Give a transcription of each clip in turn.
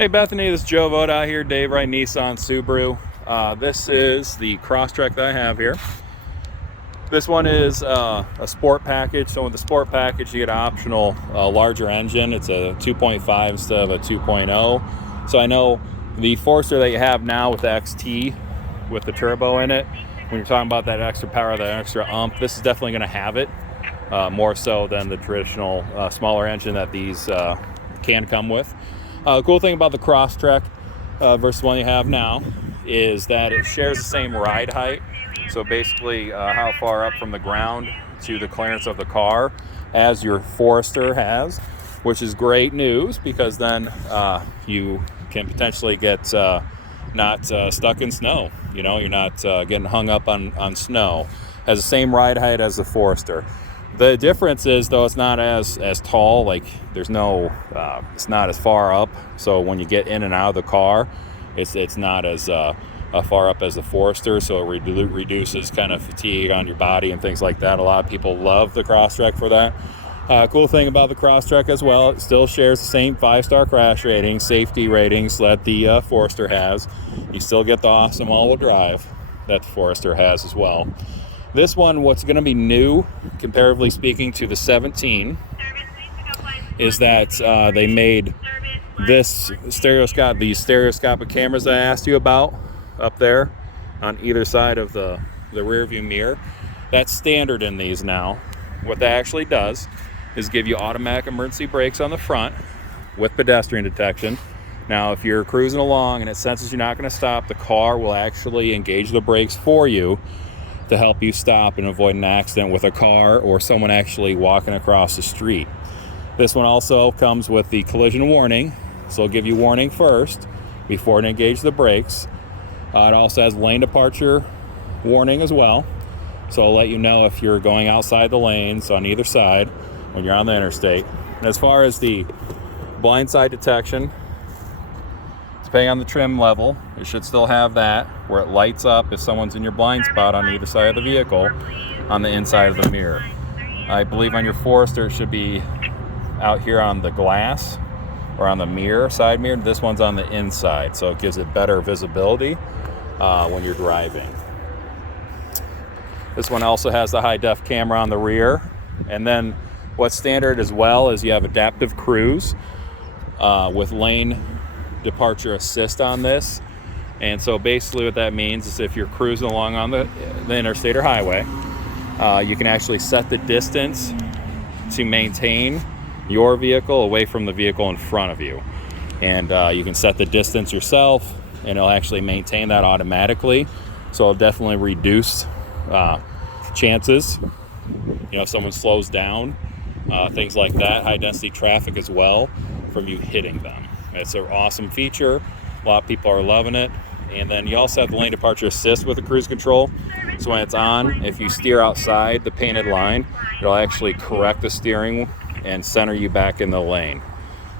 Hey Bethany, this is Joe Vogt out here, Dave Wright Nissan Subaru. This is the crosstrek that I have here. This one is a sport package. So with the sport package, you get an optional larger engine. It's a 2.5 instead of a 2.0. So I know the Forester that you have now with the XT, with the turbo in it, when you're talking about that extra power, that extra this is definitely going to have it, more so than the traditional smaller engine that these can come with. The cool thing about the crosstrek versus the one you have now is that it shares the same ride height. So basically how far up from the ground to the clearance of the car as your Forester has, which is great news because then you can potentially get not stuck in snow. You know, you're not getting hung up on snow. Has the same ride height as the Forester. The difference is, though, it's not as tall. Like there's no, it's not as far up. So when you get in and out of the car, it's not as far up as the Forester. So it reduces kind of fatigue on your body and things like that. A lot of people love the crosstrek for that. Cool thing about the crosstrek as well, it still shares the same 5-star crash rating, safety ratings that the Forester has. You still get the awesome all-wheel drive that the Forester has as well. This one, what's going to be new, comparatively speaking, to the 17, is that they made these stereoscopic cameras that I asked you about up there on either side of the rear view mirror. That's standard in these now. What that actually does is give you automatic emergency brakes on the front with pedestrian detection. Now, if you're cruising along and it senses you're not going to stop, the car will actually engage the brakes for you to help you stop and avoid an accident with a car or someone actually walking across the street. This one also comes with the collision warning, so it'll give you warning first before it engages the brakes. It also has lane departure warning as well, so it'll let you know if you're going outside the lanes on either side when you're on the interstate. And as far as the blindside detection, depending on the trim level, it should still have that, where it lights up if someone's in your blind spot on either side of the vehicle on the inside of the mirror. I believe on your Forester it should be out here on the glass or on the mirror, side mirror. This one's on the inside, so it gives it better visibility when you're driving. This one also has the high-def camera on the rear. And then what's standard as well is you have adaptive cruise with lane departure assist on this. And so basically what that means is if you're cruising along on the interstate or highway, you can actually set the distance to maintain your vehicle away from the vehicle in front of you. And you can set the distance yourself and it'll actually maintain that automatically. So it'll definitely reduce chances, you know, if someone slows down, things like that, high density traffic as well, from you hitting them. It's an awesome feature. A lot of people are loving it. And then you also have the lane departure assist with the cruise control. So when it's on, if you steer outside the painted line, it'll actually correct the steering and center you back in the lane.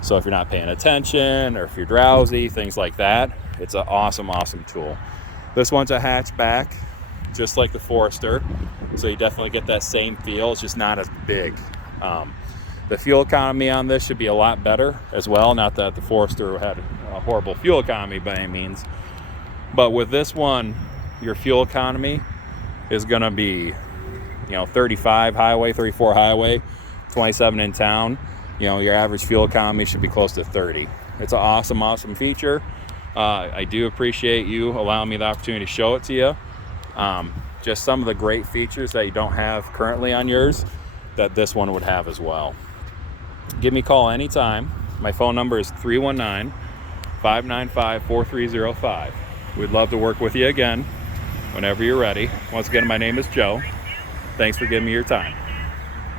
So if you're not paying attention or if you're drowsy, things like that, it's an awesome, awesome tool. This one's a hatchback, just like the Forester. So you definitely get that same feel. It's just not as big. The fuel economy on this should be a lot better as well. Not that the Forester had a horrible fuel economy by any means. But with this one, your fuel economy is going to be, 35 highway, 34 highway, 27 in town. Your average fuel economy should be close to 30. It's an awesome, awesome feature. I do appreciate you allowing me the opportunity to show it to you. Just some of the great features that you don't have currently on yours that this one would have as well. Give me a call anytime. My phone number is 319-595-4305. We'd love to work with you again whenever you're ready. Once again, my name is Joe. Thanks for giving me your time.